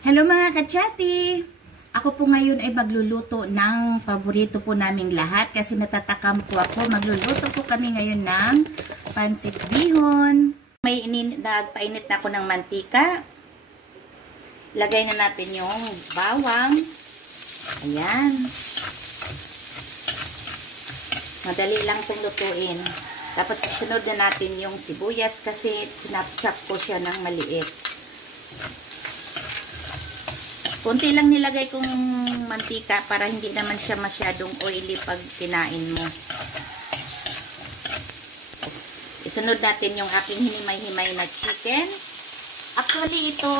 Hello mga kachati! Ako po ngayon ay magluluto ng paborito po naming lahat kasi natatakam po ako. Magluluto po kami ngayon ng pansit bihon. Nagpainit na ako ng mantika. Lagay na natin yung bawang. Ayan. Madali lang pong lutuin. Tapos sunod na natin yung sibuyas kasi sinapchap ko siya ng maliit. Kunti lang nilagay kong mantika para hindi naman siya masyadong oily pag kinain mo. Isunod natin yung aking hinimay-himay na chicken. Actually ito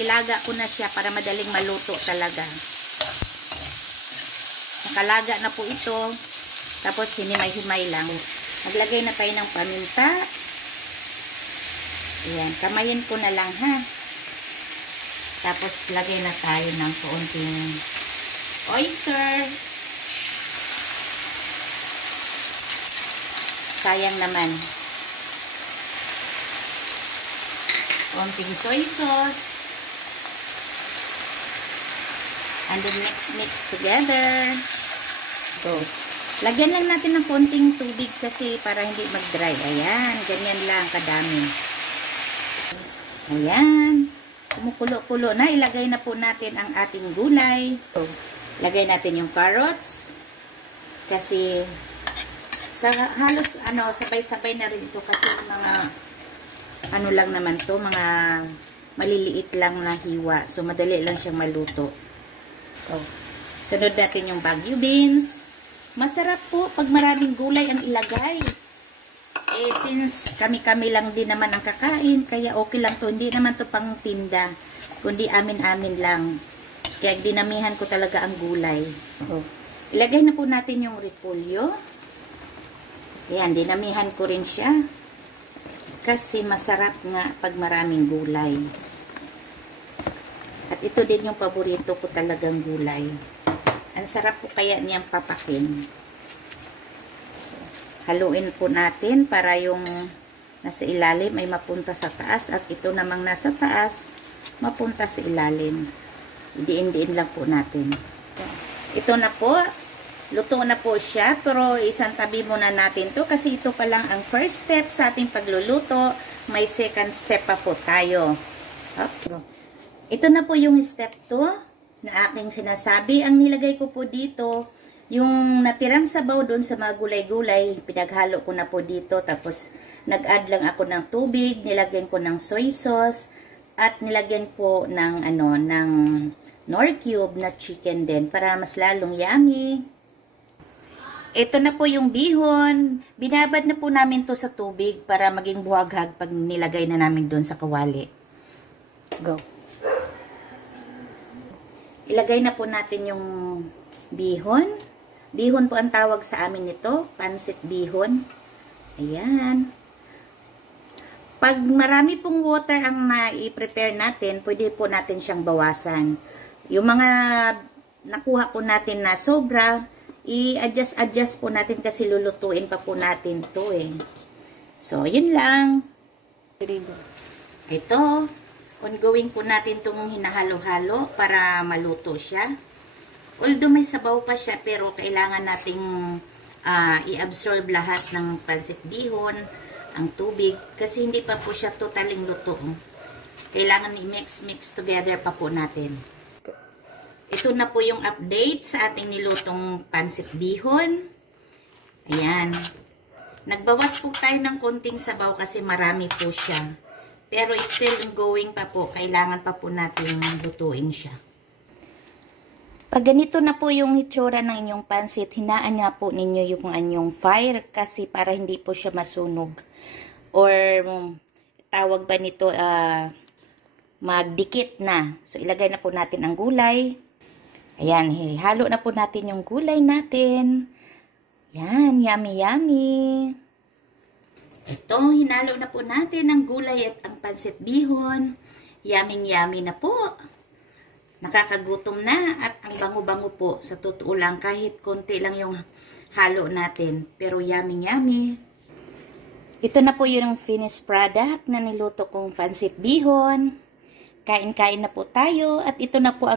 nilaga ko na siya para madaling maluto talaga. Nakalaga na po ito. Tapos hinimay-himay lang. Maglagay na tayo ng paminta. Ayan, kamayin ko na lang ha. Tapos, lagay na tayo ng kaunting oyster. Sayang naman. Kaunting soy sauce. And then, mix together. So, lagyan lang natin ng kaunting tubig kasi para hindi mag-dry. Ayan, ganyan lang kadami. Ayan. Kumukulo-kulo na, ilagay na po natin ang ating gulay. So, lagay natin yung carrots. Kasi halos sabay-sabay na rin ito kasi mga lang naman to, mga maliliit lang na hiwa. So, madali lang siyang maluto. So, sunod natin yung Baguio beans. Masarap po pag maraming gulay ang ilagay. Since kami-kami lang din naman ang kakain, kaya okay lang to. Hindi naman to pang tinda, kundi amin-amin lang. Kaya dinamihan ko talaga ang gulay. So, ilagay na po natin yung repolyo. Ayan, dinamihan ko rin siya. Kasi masarap nga pag maraming gulay. At ito din yung paborito ko talagang gulay. Ang sarap po kaya niyang papakin. Haluin po natin para yung nasa ilalim ay mapunta sa taas at ito namang nasa taas mapunta sa ilalim. Diin-diin lang po natin. Ito na po. Luto na po siya pero isang tabi muna natin to kasi ito pa lang ang first step sa ating pagluluto. May second step pa po tayo. Okay. Ito na po yung step 2 na aking sinasabi. Ang nilagay ko po dito, yung natirang sabaw doon sa mga gulay-gulay, pinaghalo ko na po dito. Tapos, nag-add lang ako ng tubig, nilagyan ko ng soy sauce, at nilagyan po ng, ng Knorr cube na chicken din para mas lalong yummy. Ito na po yung bihon. Binabad na po namin to sa tubig para maging buhaghag pag nilagay na namin doon sa kawali. Go. Ilagay na po natin yung bihon. Bihon po ang tawag sa amin nito, pansit bihon. Ayan. Pag marami pong water ang i-prepare natin, pwede po natin siyang bawasan. Yung mga nakuha po natin na sobra, i-adjust po natin kasi lulutuin pa po natin to eh. So, yun lang. Ito, ongoing po natin itong hinahalo-halo para maluto siya. Although may sabaw pa siya, pero kailangan nating i-absorb lahat ng pansit bihon, ang tubig, kasi hindi pa po siya totaling luto. Kailangan i-mix together pa po natin. Ito na po yung update sa ating nilutong pansit bihon. Ayan. Nagbawas po tayo ng konting sabaw kasi marami po siya. Pero still ongoing pa po, kailangan pa po natin lutuin siya. Pag ganito na po yung itsura ng inyong pansit, hinaan nga po ninyo yung anyong fire kasi para hindi po siya masunog. Or tawag ba nito magdikit na. So ilagay na po natin ang gulay. Ayan, halo na po natin yung gulay natin. Yan, yummy yummy. Ito, hinalo na po natin ang gulay at ang pansit bihon. Yummy yummy na po. Nakakagutom na at ang bango-bango po. Sa totoo lang, kahit konti lang yung halo natin. Pero yummy. Ito na po yung finished product na niluto kong pansit bihon. Kain-kain na po tayo at ito na po ang